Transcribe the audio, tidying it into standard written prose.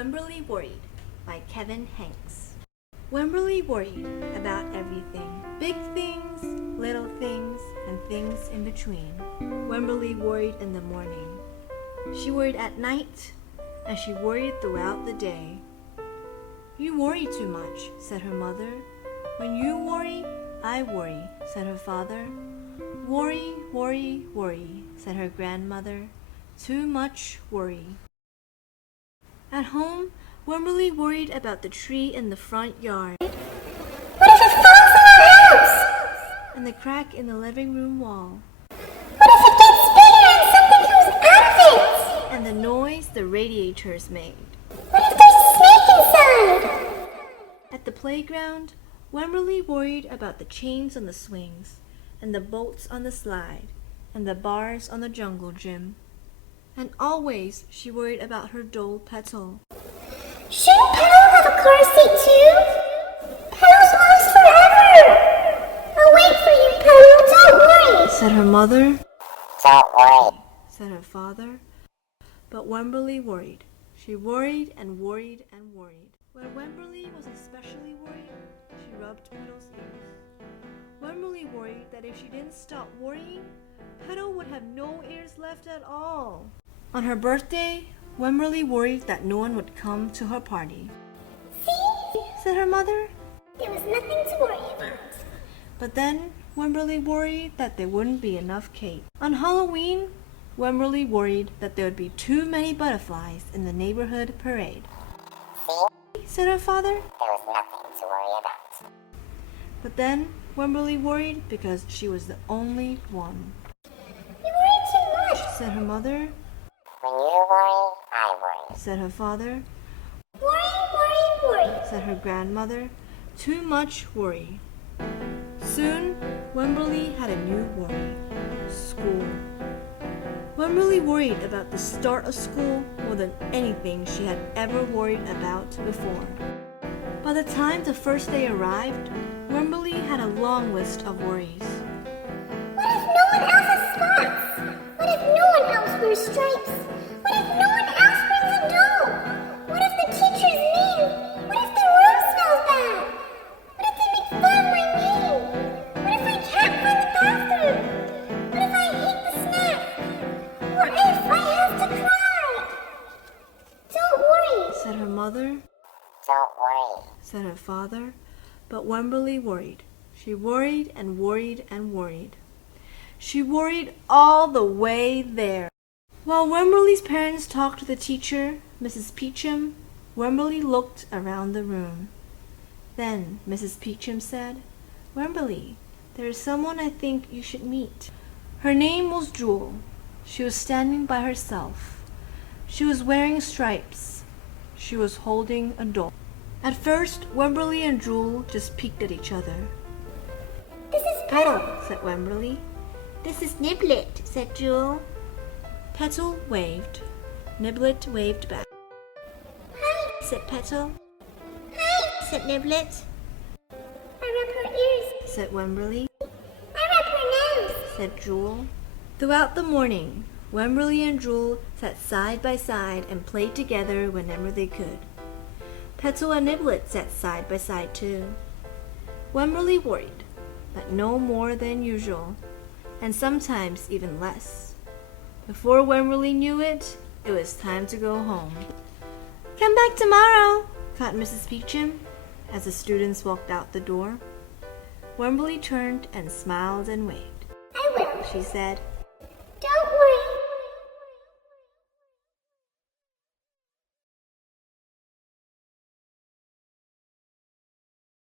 Wemberly Worried by Kevin Hanks. Wemberly worried about everything. Big things, little things, and things in between. Wemberly worried in the morning. She worried at night, and she worried throughout the day. "You worry too much," said her mother. "When you worry, I worry," said her father. "Worry, worry, worry," said her grandmother. "Too much worry." At home, Wemberly worried about the tree in the front yard. "What if it falls on our house?" And the crack in the living room wall. "What if it gets bigger and something comes out of it?" And the noise the radiators made. "What if there's a snake inside?" At the playground, Wemberly worried about the chains on the swings, and the bolts on the slide, and the bars on the jungle gym. And always she worried about her doll Petal. "Shouldn't Petal have a car seat too? Petal's lost forever. I'll wait for you, Petal. Don't worry," said her mother. "Don't worry," said her father. But Wemberly worried. She worried and worried and worried. When Wemberly was especially worried, she rubbed Petal's ears. Wemberly worried that if she didn't stop worrying, Petal would have no ears left at all. On her birthday, Wemberly worried that no one would come to her party. "See?" said her mother. "There was nothing to worry about." But then Wemberly worried that there wouldn't be enough cake. On Halloween, Wemberly worried that there would be too many butterflies in the neighborhood parade. "See?" said her father. "There was nothing to worry about." But then Wemberly worried because she was the only one. "You worry too much," said her mother. "When you worry, I worry," said her father. "Worry, worry, worry," said her grandmother. Too much worry. Soon, Wemberly had a new worry. School. Wemberly worried about the start of school more than anything she had ever worried about before. By the time the first day arrived, Wemberly had a long list of worries. "What if no one else has spots? What if no one else wears stripes? What if no one else brings a doll? What if the teacher's mean? What if the room smells bad? What if they make fun of my name? What if I can't find the bathroom? What if I hate the snack? What if I have to cry?" "Don't worry," said her mother. "Don't worry," said her father. But Wemberly worried. She worried and worried and worried. She worried all the way there. While Wemberly's parents talked to the teacher, Mrs. Peachum, Wemberly looked around the room. Then Mrs. Peachum said, "Wemberly, there is someone I think you should meet." Her name was Jewel. She was standing by herself. She was wearing stripes. She was holding a doll. At first, Wemberly and Jewel just peeked at each other. "This is Petal," said Wemberly. "This is Niblet," said Jewel. Petal waved. Niblet waved back. "Hi," said Petal. "Hi," said Niblet. "I rub her ears," said Wemberly. "I rub her nose," said Jewel. Throughout the morning, Wemberly and Jewel sat side by side and played together whenever they could. Petal and Niblet sat side by side too. Wemberly worried, but no more than usual, and sometimes even less. Before Wemberly knew it, it was time to go home. "Come back tomorrow," called Mrs. Peachum as the students walked out the door. Wemberly turned and smiled and waved. "I will," she said.